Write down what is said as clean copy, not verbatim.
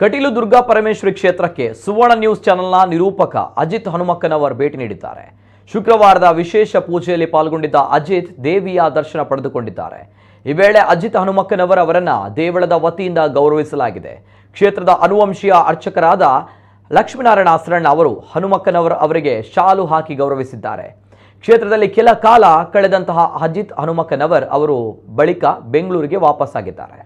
ಕಟೀಲು ದುರ್ಗಾ ಪರಮೇಶ್ವರಿ ಕ್ಷೇತ್ರಕ್ಕೆ ಸುವರ್ಣ ನ್ಯೂಸ್ ಚಾನೆಲ್ನ ನಿರೂಪಕ ಅಜಿತ್ ಹನುಮಕ್ಕನವರ್ ಭೇಟಿ ನೀಡಿದ್ದಾರೆ. ಶುಕ್ರವಾರದ ವಿಶೇಷ ಪೂಜೆಯಲ್ಲಿ ಪಾಲ್ಗೊಂಡಿದ್ದ ಅಜಿತ್ ದೇವಿಯ ದರ್ಶನ ಪಡೆದುಕೊಂಡಿದ್ದಾರೆ. ಈ ವೇಳೆ ಅಜಿತ್ ಹನುಮಕ್ಕನವರ್ ಅವರನ್ನ ದೇವಳದ ವತಿಯಿಂದ ಗೌರವಿಸಲಾಗಿದೆ. ಕ್ಷೇತ್ರದ ಅನುವಂಶೀಯ ಅರ್ಚಕರಾದ ಲಕ್ಷ್ಮೀನಾರಾಯಣ ಅಸರಣ್ಣ ಅವರು ಹನುಮಕ್ಕನವರ್ ಅವರಿಗೆ ಶಾಲು ಹಾಕಿ ಗೌರವಿಸಿದ್ದಾರೆ. ಕ್ಷೇತ್ರದಲ್ಲಿ ಕೆಲ ಕಾಲ ಕಳೆದಂತಹ ಅಜಿತ್ ಹನುಮಕ್ಕನವರ್ ಅವರು ಬಳಿಕ ಬೆಂಗಳೂರಿಗೆ ವಾಪಸ್ಸಾಗಿದ್ದಾರೆ.